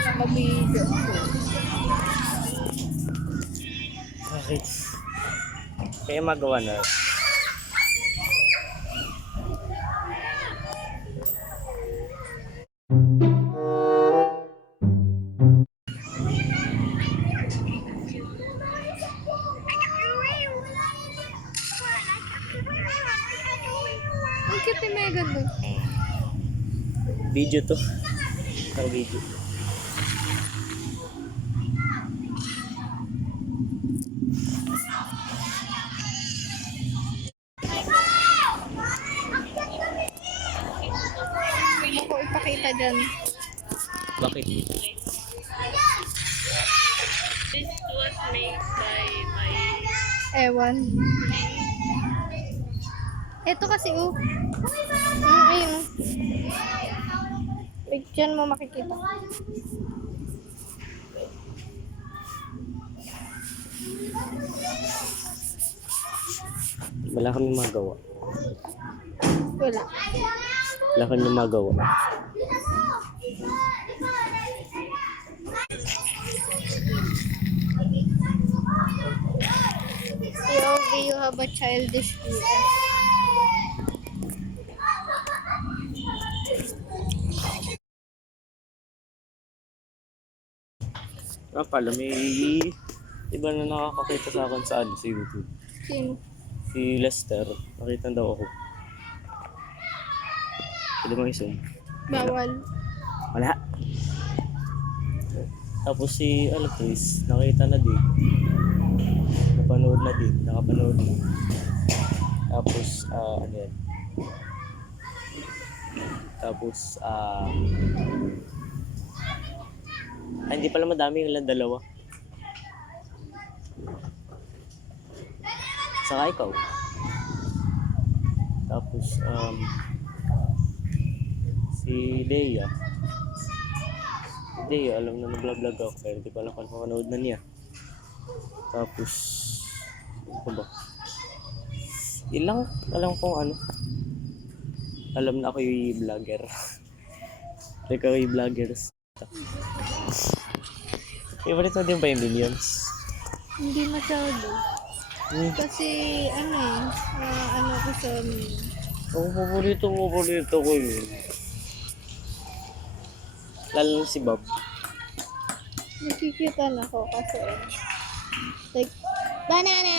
Nakabidyo. Bakit? Kaya magawa na. Ang cute ni Megan doon. Video to. Ang video. Ako ipakita dyan. Bakit? This was made by my Ewan. Ito kasi ayun. Wait, dyan mo makikita. Wala kami magawa. Wala. Wala kami magawa. You have a childish view. Pala may iba na nakakakita sa akin sa YouTube. Sino? Si Lester. Nakita daw ako. Pwede mo isum. Bawal. Wala. Tapos si Chris, nakita na din. Nakapanood na. Tapos, ano yan? Tapos, hindi pala madami, yung lang dalawa. Saka ikaw. Tapos, si Leia. Si Leia, alam na nag-vlog ako, pero hindi ko alam kung manood na niya. Tapos, ano ba? Ilang, alam kong ano. Alam na ako yung vlogger. Ikaw yung vloggers. Favorite mo din ba yung Minions? Hindi masyado. Kasi, ano ko sa Paborito ko yun. Lalo na si Bob. nakikitan ako kasi, like, banana!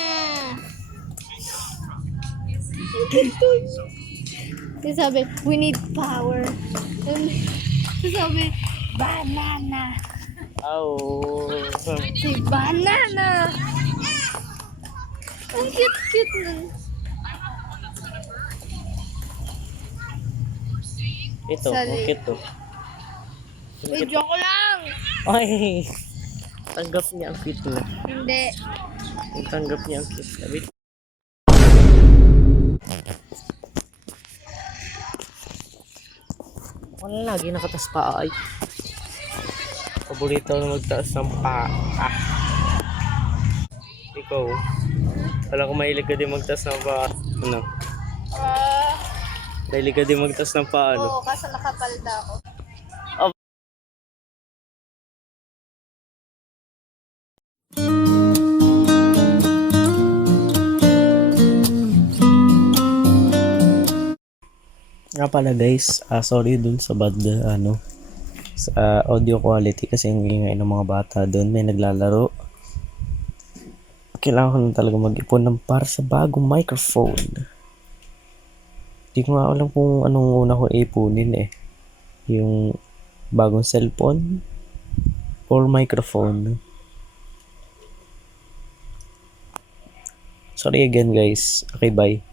Kasi sabi, we need power. Kasi sabi, banana. Oh. Si banana! Ang cute-cute nun. Ito, Sali. ang cute to. Uy, joke lang! Ay! Tanggap niya ang cute na. Hindi. Tanggap niya ang cute na. Wait. Wala lagi nakatas pa ay. Paborito na magtaas ng paa. Ikaw. Wala ko mahilig ka din magtaas ng paa. Ano? Mahilig ka din magtaas ng paa, ano? Oo, kasi nakapalda ako. Nga pala guys, sorry dun sa bad sa audio quality kasi ang ingay ng mga bata dun, may naglalaro. Kailangan ko na talaga mag-ipon ng para sa bagong microphone. Hindi ko nga alam kung anong una ko ipunin eh. Yung bagong cellphone or microphone. Sorry again guys. Okay, bye.